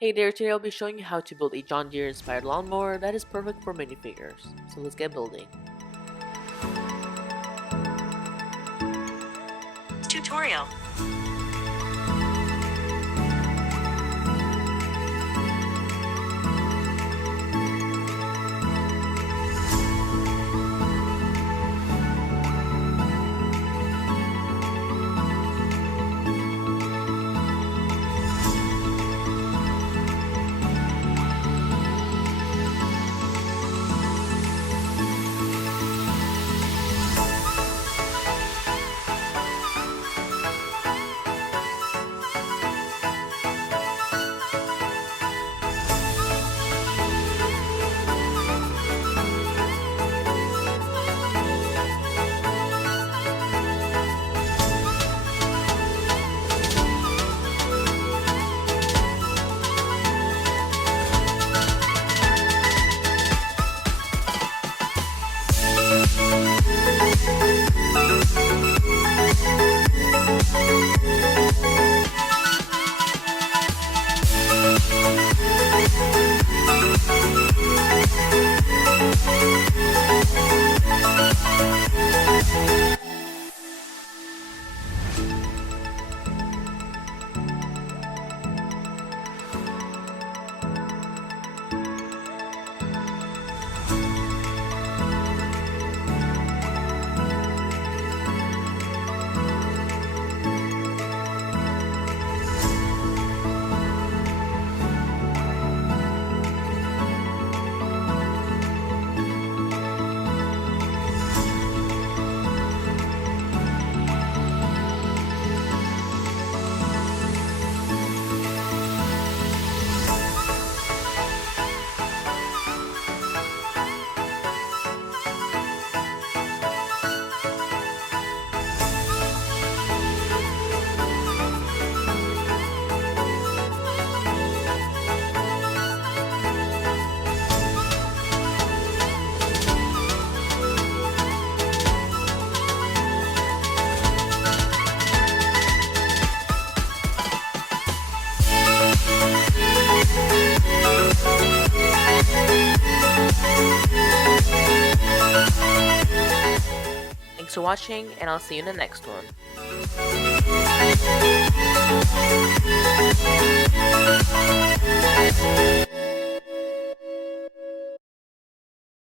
Hey there, today I'll be showing you how to build a John Deere inspired lawnmower that is perfect for minifigures. So let's get building. Tutorial. Thanks for watching, and I'll see you in the next one.